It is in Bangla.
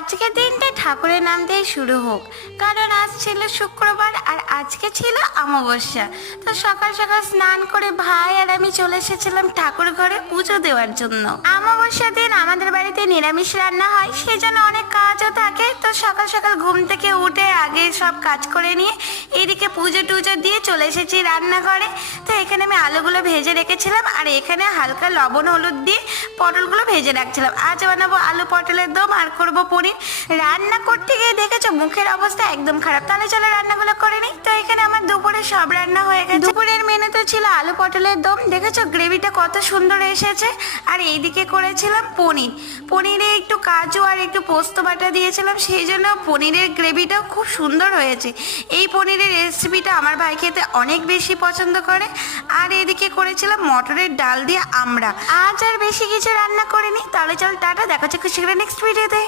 আজকের দিনটা ঠাকুরের নাম দিয়ে শুরু হোক। কারণ আজ ছিল শুক্রবার আর আজকে ছিল অমাবস্যা। তো সকাল সকাল স্নান করে ভাই আর আমি চলে এসেছিলাম ঠাকুর ঘরে পুজো দেওয়ার জন্য। অমাবস্যার দিন আমাদের বাড়িতে নিরামিষ রান্না হয় সেই জন্য অনেক কাজও থাকে। তো সকাল সকাল ঘুম থেকে উঠে আগে সব কাজ করে নিয়ে এদিকে পুজো টুজো দিয়ে চলে এসেছি রান্নাঘরে। তো এখানে আমি আলুগুলো ভেজে রেখেছিলাম আর এখানে হালকা লবণ হলুদ দিয়ে পটলগুলো ভেজে রাখছিলাম। আজ বানাবো আলু পটলের দম আর করব পনির। রান্না করতে গিয়ে দেখেছ, মুখের অবস্থা একদম খারাপ। তাহলে চলো রান্নাগুলো সব রান্না হয়ে গেছে। দুপুরের মেনুতে ছিল আলু পটলের দম। দেখেছ, গ্রেভিটা কত সুন্দর এসেছে। আর এইদিকে করেছিলাম পনির। পনিরে একটু কাজু আর একটু পোস্ত বাটা দিয়েছিলাম, সেই জন্য পনিরের গ্রেভিটাও খুব সুন্দর হয়েছে। এই পনিরের রেসিপিটা আমার ভাই খেতে অনেক বেশি পছন্দ করে। আর এদিকে করেছিলাম মটরের ডাল দিয়ে আমরা আজ আর বেশি কিছু রান্না করিনি। তাহলে চল, টাটা। দেখা হচ্ছে খুশি করে নেক্সট ভিডিওতে